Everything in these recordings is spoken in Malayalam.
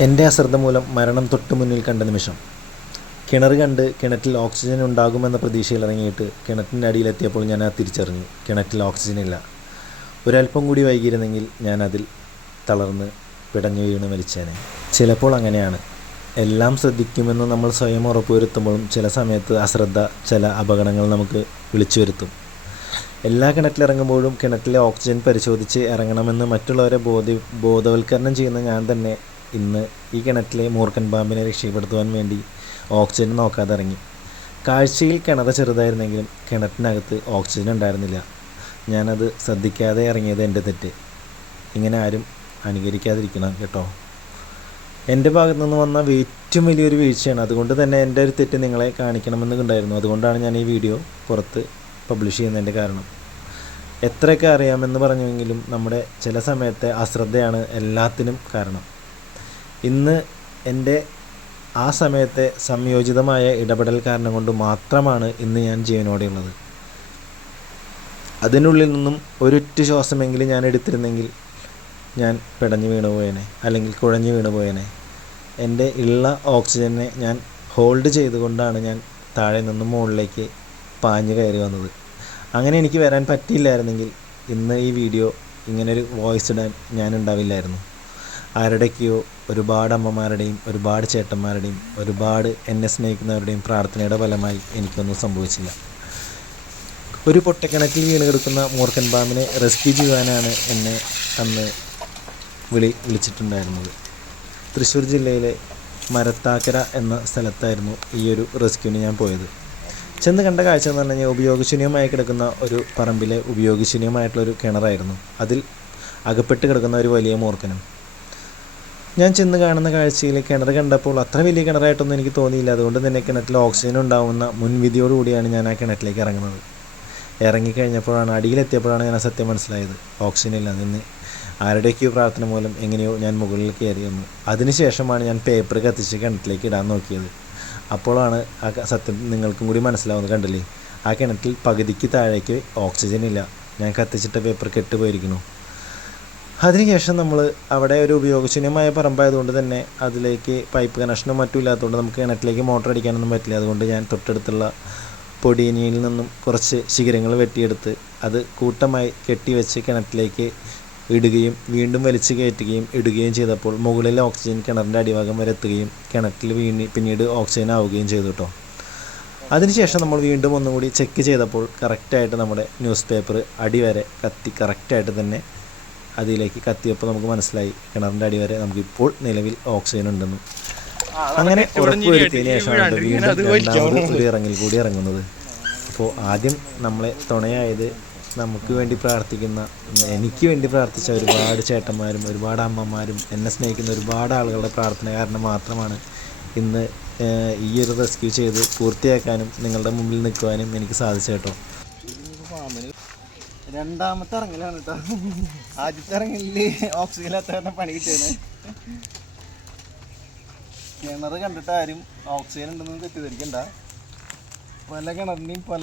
എന്റെ അശ്രദ്ധ മൂലം മരണം തൊട്ട് മുന്നിൽ കണ്ട നിമിഷം. കിണർ കണ്ട് കിണറ്റിൽ ഓക്സിജൻ ഉണ്ടാകുമെന്ന പ്രതീക്ഷയിൽ ഇറങ്ങിയിട്ട് കിണറ്റിന്റെ അടിയിലെത്തിയപ്പോൾ ഞാൻ അത് തിരിച്ചറിഞ്ഞു. കിണറ്റിൽ ഓക്സിജൻ ഇല്ല. ഒരല്പം കൂടി വൈകിയിരുന്നെങ്കിൽ ഞാൻ അതിൽ തളർന്ന് പിടഞ്ഞു വീണ് മരിച്ചേനെ. ചിലപ്പോൾ അങ്ങനെയാണ്. എല്ലാം ശ്രദ്ധിക്കുമെന്ന് നമ്മൾ സ്വയം ഉറപ്പുവരുത്തുമ്പോഴും ചില സമയത്ത് അശ്രദ്ധ ചില അപകടങ്ങൾ നമുക്ക് വിളിച്ചു വരുത്തും എല്ലാ കിണറ്റിലിറങ്ങുമ്പോഴും കിണറ്റിലെ ഓക്സിജൻ പരിശോധിച്ച് ഇറങ്ങണമെന്ന് മറ്റുള്ളവരെ ബോധ ബോധവൽക്കരണം ചെയ്യുന്ന ഞാൻ തന്നെ ഇന്ന് ഈ കിണറ്റിലെ മൂർഖൻ പാമ്പിനെ രക്ഷപ്പെടുത്തുവാൻ വേണ്ടി ഓക്സിജൻ നോക്കാതെ ഇറങ്ങി കാഴ്ചയിൽ കിണർ ചെറുതായിരുന്നെങ്കിലും കിണറ്റിനകത്ത് ഓക്സിജൻ ഉണ്ടായിരുന്നില്ല. ഞാനത് ശ്രദ്ധിക്കാതെ ഇറങ്ങിയത് എന്റെ തെറ്റ്. ഇങ്ങനെ ആരും അനുകരിക്കാതിരിക്കണം കേട്ടോ. എന്റെ ഭാഗത്തു നിന്ന് വന്ന ഏറ്റവും വലിയൊരു വീഴ്ചയാണ്. അതുകൊണ്ട് തന്നെ എന്റെ ഒരു തെറ്റ് നിങ്ങളെ കാണിക്കണമെന്നുണ്ടായിരുന്നു. അതുകൊണ്ടാണ് ഞാൻ ഈ വീഡിയോ പുറത്ത് പബ്ലിഷ് ചെയ്യുന്നതിന്റെ കാരണം. എത്രയൊക്കെ അറിയാമെന്ന് പറഞ്ഞുവെങ്കിലും നമ്മുടെ ചില സമയത്തെ അശ്രദ്ധയാണ് എല്ലാത്തിനും കാരണം. ഇന്ന് എന്റെ ആ സമയത്തെ സംയോജിതമായ ഇടപെടൽ കാരണം കൊണ്ട് മാത്രമാണ് ഇന്ന് ഞാൻ ജീവനോടെ ഉള്ളത്. അതിനുള്ളിൽ നിന്നും ഒരൊറ്റ ശ്വാസമെങ്കിലും ഞാൻ എടുത്തിരുന്നെങ്കിൽ ഞാൻ പിടഞ്ഞു വീണു പോയേനെ അല്ലെങ്കിൽ കുഴഞ്ഞു വീണു പോയേനെ. എന്റെ ഉള്ള ഓക്സിജനെ ഞാൻ ഹോൾഡ് ചെയ്തുകൊണ്ടാണ് ഞാൻ താഴെ നിന്നും മുകളിലേക്ക് പാഞ്ഞു കയറി വന്നത്. അങ്ങനെ എനിക്ക് വരാൻ പറ്റിയില്ലായിരുന്നെങ്കിൽ ഇന്ന് ഈ വീഡിയോ ഇങ്ങനൊരു വോയിസ് ഇടാൻ ഞാൻ ഉണ്ടാവില്ലായിരുന്നു. ആരുടെയൊക്കെയോ ഒരുപാട് അമ്മമാരുടെയും ഒരുപാട് ചേട്ടന്മാരുടെയും ഒരുപാട് എന്നെ സ്നേഹിക്കുന്നവരുടെയും പ്രാർത്ഥനയുടെ ഫലമായി എനിക്കൊന്നും സംഭവിച്ചില്ല. ഒരു പൊട്ടക്കിണറ്റിൽ വീണ് കിടക്കുന്ന മൂർഖൻ ബാമിനെ റെസ്ക്യൂ ചെയ്യാനാണ് എന്നെ അന്ന് വിളി വിളിച്ചിട്ടുണ്ടായിരുന്നത്. തൃശ്ശൂർ ജില്ലയിലെ മരത്താക്കര എന്ന സ്ഥലത്തായിരുന്നു ഈ ഒരു റെസ്ക്യൂവിന് ഞാൻ പോയത്. ചെന്ന് കണ്ട കാഴ്ച എന്ന് പറഞ്ഞു കഴിഞ്ഞാൽ ഉപയോഗശൂന്യമായി കിടക്കുന്ന ഒരു പറമ്പിലെ ഉപയോഗശൂന്യമായിട്ടുള്ളൊരു കിണറായിരുന്നു. അതിൽ അകപ്പെട്ട് കിടക്കുന്ന ഒരു വലിയ മൂർഖനും ഞാൻ ചെന്ന് കാണുന്ന കാഴ്ചയിൽ കിണർ കണ്ടപ്പോൾ അത്ര വലിയ കിണറായിട്ടൊന്നും എനിക്ക് തോന്നിയില്ല. അതുകൊണ്ട് തന്നെ കിണറ്റിൽ ഓക്സിജൻ ഉണ്ടാവുന്ന മുൻവിധിയോടുകൂടിയാണ് ഞാൻ ആ കിണറ്റിലേക്ക് ഇറങ്ങുന്നത്. ഇറങ്ങിക്കഴിഞ്ഞപ്പോഴാണ് അടിയിലെത്തിയപ്പോഴാണ് ഞാൻ ആ സത്യം മനസ്സിലായത്. ഓക്സിജൻ ഇല്ല നിന്ന് ആരുടെയൊക്കെയോ പ്രാർത്ഥന മൂലം എങ്ങനെയോ ഞാൻ മുകളിൽ കയറി വന്നു. അതിനുശേഷമാണ് ഞാൻ പേപ്പർ കത്തിച്ച് കിണറ്റിലേക്ക് ഇടാൻ നോക്കിയത്. അപ്പോഴാണ് ആ സത്യം നിങ്ങൾക്കും കൂടി മനസ്സിലാവുന്നത് കണ്ടില്ലേ? ആ കിണറ്റിൽ പകുതിക്ക് താഴേക്ക് ഓക്സിജൻ ഇല്ല. ഞാൻ കത്തിച്ചിട്ട പേപ്പർ കെട്ടുപോയിരിക്കുന്നു. അതിനുശേഷം നമ്മൾ അവിടെ ഒരു ഉപയോഗശൂന്യമായ പറമ്പായതുകൊണ്ട് തന്നെ അതിലേക്ക് പൈപ്പ് കണക്ഷനും മറ്റും ഇല്ലാത്തതുകൊണ്ട് നമുക്ക് കിണറ്റിലേക്ക് മോട്ടർ അടിക്കാനൊന്നും പറ്റില്ല. അതുകൊണ്ട് ഞാൻ തൊട്ടടുത്തുള്ള പൊടിയനിയിൽ നിന്നും കുറച്ച് ശിഖരങ്ങൾ വെട്ടിയെടുത്ത് അത് കൂട്ടമായി കെട്ടിവെച്ച് കിണറ്റിലേക്ക് ഇടുകയും വീണ്ടും വലിച്ചു കയറ്റുകയും ഇടുകയും ചെയ്തപ്പോൾ മുകളിലെ ഓക്സിജൻ കിണറിന്റെ അടിഭാഗം വരെ എത്തുകയും കിണറ്റിൽ വീണ് പിന്നീട് ഓക്സിജൻ ആവുകയും ചെയ്തു കേട്ടോ അതിനുശേഷം നമ്മൾ വീണ്ടും ഒന്നുകൂടി ചെക്ക് ചെയ്തപ്പോൾ കറക്റ്റായിട്ട് നമ്മുടെ ന്യൂസ് പേപ്പർ അടിവരെ കത്തി കറക്റ്റായിട്ട് തന്നെ അതിലേക്ക് കത്തിയപ്പോൾ നമുക്ക് മനസ്സിലായി. കിണറിന്റെ അടി വരെ നമുക്ക് ഇപ്പോൾ നിലവിൽ ഓക്സിജൻ ഉണ്ടെന്നും. അങ്ങനെ ഉറപ്പുവരുത്തിയതിനു ശേഷമാണ് വീണ്ടും ഒരു ഇറങ്ങിൽ കൂടി ഇറങ്ങുന്നത്. അപ്പോൾ ആദ്യം നമ്മളെ തുണയായത് നമുക്ക് വേണ്ടി പ്രാർത്ഥിക്കുന്ന എനിക്ക് വേണ്ടി പ്രാർത്ഥിച്ച ഒരുപാട് ചേട്ടന്മാരും ഒരുപാട് അമ്മമാരും എന്നെ സ്നേഹിക്കുന്ന ഒരുപാട് ആളുകളുടെ പ്രാർത്ഥന കാരണം മാത്രമാണ് ഇന്ന് ഈ ഒരു റെസ്ക്യൂ ചെയ്ത് പൂർത്തിയാക്കാനും നിങ്ങളുടെ മുമ്പിൽ നിൽക്കുവാനും എനിക്ക് സാധിച്ചു കേട്ടോ. രണ്ടാമത്തെ ഇറങ്ങലാണ് കേട്ടോ ആദ്യത്തെ ഇറങ്ങലിൽ ഓക്സിജൻ എത്താൻ പണി കിട്ടിയാണ് കിണർ കണ്ടിട്ട് ആരും ഓക്സിജൻ ഉണ്ടെന്ന് തെറ്റിദ്ധരിക്കണ്ട. പല കിണറിന്റെയും പല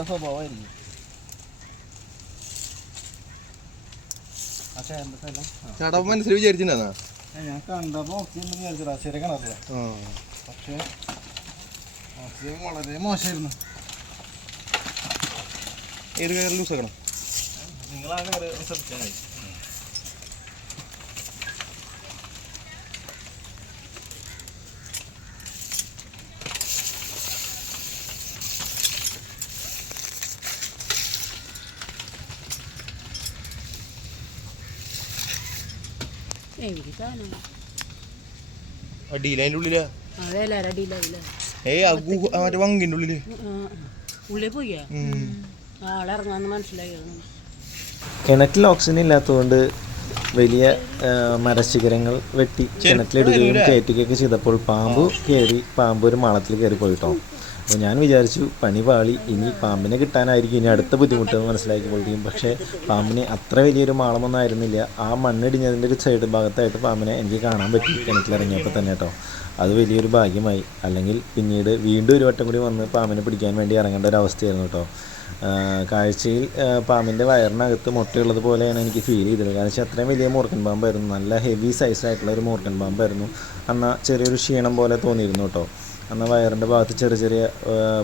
ആ. ചേട്ടാ മനസ്സിൽ വിചാരിച്ചിട്ടുണ്ടാ ഞാൻ കണ്ടപ്പോൾ ഓക്സിജൻ ഉണ്ടെന്ന് വിചാരിച്ചതാ. ശരി കിണറില്ല പക്ഷേ ഓക്സിജൻ വളരെ മോശമായിരുന്നു. ഏത് ലൂസ് ആക്കണം നിങ്ങളാണ് ശ്രദ്ധിച്ചാൽ മതി ഉള്ളിലാ? ഏയ് മറ്റേ വങ്ങിന്റെ ഉള്ളിൽ. ഉള്ളിൽ പോയാ. ആളിറങ്ങാന്ന് മനസ്സിലായി. കിണറ്റിൽ ഓക്സിജൻ ഇല്ലാത്തതുകൊണ്ട് വലിയ മരശിഖരങ്ങൾ വെട്ടി കിണറ്റിലിടുകയും കയറ്റുകയൊക്കെ ചെയ്തപ്പോൾ പാമ്പ് കയറി പാമ്പ് ഒരു മാളത്തിൽ കയറി പോയിട്ടോ അപ്പോൾ ഞാൻ വിചാരിച്ചു പനി പാളി ഇനി പാമ്പിനെ കിട്ടാനായിരിക്കും ഇനി അടുത്ത ബുദ്ധിമുട്ട് എന്ന് മനസ്സിലാക്കിക്കൊള്ളിക്കും പക്ഷേ പാമ്പിന് അത്ര വലിയൊരു മാളമൊന്നും ആയിരുന്നില്ല. ആ മണ്ണിടിഞ്ഞതിന്റെ ഒരു സൈഡ് ഭാഗത്തായിട്ട് പാമ്പിനെ എനിക്ക് കാണാൻ പറ്റി കിണറ്റിലിറങ്ങിയപ്പോൾ തന്നെ കേട്ടോ. അത് വലിയൊരു ഭാഗ്യമായി. അല്ലെങ്കിൽ പിന്നീട് വീണ്ടും ഒരു വട്ടം കൂടി വന്ന് പാമ്പിനെ പിടിക്കാൻ വേണ്ടി ഇറങ്ങേണ്ട ഒരു അവസ്ഥയായിരുന്നു കേട്ടോ. കാഴ്ചയിൽ പാമ്പിന്റെ വയറിനകത്ത് മുട്ടയുള്ളത് പോലെയാണ് എനിക്ക് ഫീൽ ചെയ്തത്. കാരണം വെച്ചാൽ അത്രയും വലിയ മൂർക്കൻ പാമ്പായിരുന്നു നല്ല ഹെവി സൈസായിട്ടുള്ള ഒരു മൂർക്കൻ പാമ്പായിരുന്നു എന്നാൽ ചെറിയൊരു ക്ഷീണം പോലെ തോന്നിയിരുന്നു കേട്ടോ എന്നാൽ വയറിന്റെ ഭാഗത്ത് ചെറിയ ചെറിയ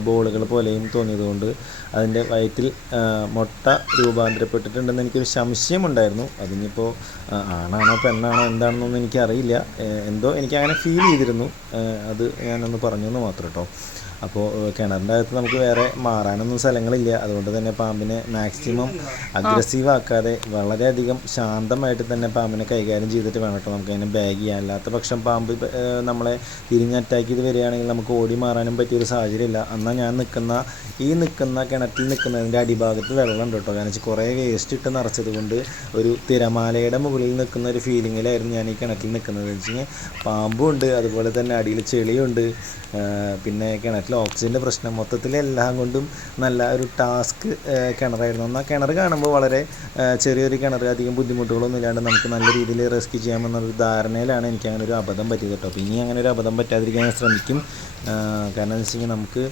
ബോളുകൾ പോലെയും തോന്നിയതുകൊണ്ട് അതിന്റെ വയറ്റിൽ മുട്ട രൂപാന്തരപ്പെട്ടിട്ടുണ്ടെന്ന് എനിക്കൊരു സംശയമുണ്ടായിരുന്നു. അതിനിപ്പോൾ ആണാണോ പെണ്ണാണോ എന്താണെന്നൊന്നും എനിക്കറിയില്ല. എന്തോ എനിക്കങ്ങനെ ഫീൽ ചെയ്തിരുന്നു. അത് ഞാനൊന്ന് പറഞ്ഞു എന്ന് മാത്രം കേട്ടോ അപ്പോൾ കിണറിന്റെ അകത്ത് നമുക്ക് വേറെ മാറാനൊന്നും സ്ഥലങ്ങളില്ല. അതുകൊണ്ട് തന്നെ പാമ്പിനെ മാക്സിമം അഗ്രസീവ് ആക്കാതെ വളരെയധികം ശാന്തമായിട്ട് തന്നെ പാമ്പിനെ കൈകാര്യം ചെയ്തിട്ട് വേണം കേട്ടോ നമുക്ക് അതിനെ ബാഗ് ചെയ്യാൻ. അല്ലാത്ത പക്ഷം പാമ്പ് നമ്മളെ തിരിഞ്ഞ് അറ്റാക്ക് ചെയ്ത് വരികയാണെങ്കിൽ നമുക്ക് ഓടി മാറാനും പറ്റിയൊരു സാഹചര്യമില്ല. എന്നാൽ ഞാൻ നിൽക്കുന്ന ഈ നിൽക്കുന്ന കിണറ്റിൽ നിൽക്കുന്നതിന്റെ അടിഭാഗത്ത് വെള്ളമുണ്ട് കേട്ടോ. കാരണം വെച്ചാൽ കുറേ വേസ്റ്റ് ഇട്ട് നിറച്ചത് കൊണ്ട് ഒരു തിരമാലയുടെ മുകളിൽ നിൽക്കുന്ന ഒരു ഫീലിങ്ങിലായിരുന്നു ഞാൻ ഈ കിണറ്റിൽ നിൽക്കുന്നത് വെച്ച് പാമ്പും ഉണ്ട് അതുപോലെ തന്നെ അടിയിൽ ചെളിയുണ്ട്. പിന്നെ കിണറ്റിൽ ഓക്സിജന്റെ പ്രശ്നം. മൊത്തത്തിൽ എല്ലാം കൊണ്ടും നല്ല ഒരു ടാസ്ക് കിണറായിരുന്നു. എന്നാൽ കിണർ കാണുമ്പോൾ വളരെ ചെറിയൊരു കിണർ അധികം ബുദ്ധിമുട്ടുകളൊന്നും ഇല്ലാണ്ട് നമുക്ക് നല്ല രീതിയിൽ റെസ്ക്യൂ ചെയ്യാമെന്നൊരു ധാരണയിലാണ് എനിക്ക് അങ്ങനെ ഒരു അബദ്ധം പറ്റിയത് കേട്ടോ. അപ്പോൾ ഇനി അങ്ങനെ ഒരു അബദ്ധം പറ്റാതിരിക്കാൻ ഞാൻ ശ്രമിക്കും. കാരണം എന്ന് വെച്ച് നമുക്ക്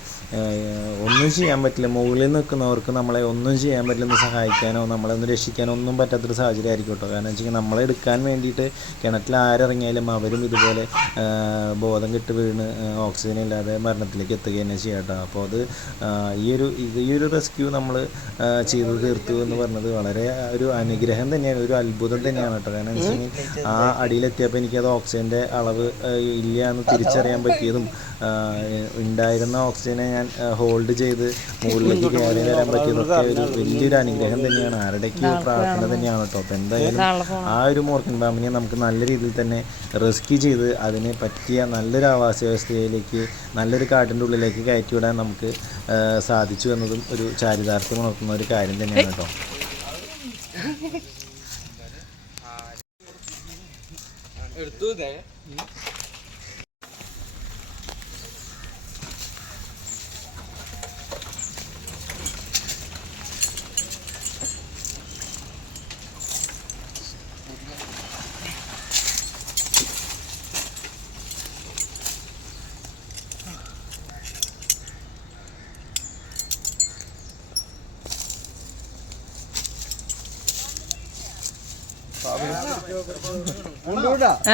ഒന്നും ചെയ്യാൻ പറ്റില്ല. മുകളിൽ നിൽക്കുന്നവർക്ക് നമ്മളെ ഒന്നും ചെയ്യാൻ പറ്റില്ലെന്ന് സഹായിക്കാനോ നമ്മളെ ഒന്ന് രക്ഷിക്കാനോ ഒന്നും പറ്റാത്തൊരു സാഹചര്യം ആയിരിക്കും കേട്ടോ. കാരണം എന്ന് വെച്ചാൽ നമ്മളെ എടുക്കാൻ വേണ്ടിയിട്ട് കിണറ്റിൽ ആരിറങ്ങിയാലും അവരും ഇതുപോലെ ബോധം കെട്ട് വീണ് ഓക്സിജൻ ഇല്ലാതെ മരണത്തിലേക്ക് എത്തുക തന്നെ ചെയ്യാം കേട്ടോ അപ്പോൾ അത് ഈ ഒരു ഈ ഒരു റെസ്ക്യൂ നമ്മൾ ചെയ്തു തീർത്തു എന്ന് പറഞ്ഞത് വളരെ ഒരു അനുഗ്രഹം തന്നെയാണ് ഒരു അത്ഭുതം തന്നെയാണ് കേട്ടോ. കാരണം എന്ന് വെച്ച് കഴിഞ്ഞാൽ ആ അടിയിലെത്തിയപ്പോൾ എനിക്കത് ഓക്സിജന്റെ അളവ് ഇല്ല എന്ന് തിരിച്ചറിയാൻ പറ്റിയതും ഉണ്ടായിരുന്ന ഓക്സിജനെ ഞാൻ ഹോൾഡ് ചെയ്ത് മുകളിലേക്ക് കയറി വരാൻ പറ്റിയതൊക്കെ ഒരു വലിയൊരു അനുഗ്രഹം തന്നെയാണ്. ആരുടെയൊക്കെയോ പ്രാർത്ഥന തന്നെയാണ് കേട്ടോ. അപ്പോൾ എന്തായാലും ആ ഒരു മോർക്കൻ ബാമിനെ നമുക്ക് നല്ല രീതിയിൽ തന്നെ റെസ്ക്യൂ ചെയ്ത് അതിനെ പറ്റിയ നല്ലൊരു ആവാസ വ്യവസ്ഥയിലേക്ക് നല്ലൊരു കാട്ടിന്റെ ഉള്ളിലേക്ക് കയറ്റി വിടാൻ നമുക്ക് സാധിച്ചു എന്നതും ഒരു ചാരിതാർത്ഥ്യം ഉണർത്തുന്ന ഒരു കാര്യം തന്നെയാണ് കേട്ടോ.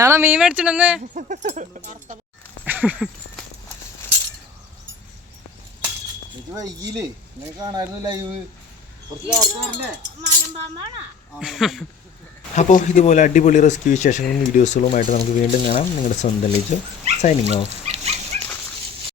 ആണോ മീൻ മേടിച്ചിട്ടൊന്ന്? എനിക്ക് വൈകിയില്ലേ. നിനക്ക് കാണായിരുന്നു ലൈവ് അപ്പോൾ ഇതുപോലെ അടിപൊളി റെസ്ക്യൂ വിശേഷങ്ങളും വീഡിയോസുകളുമായിട്ട് നമുക്ക് വീണ്ടും കാണാം. നിങ്ങളുടെ സ്വന്തം ലിജോ സൈനിങ് ഓഫ്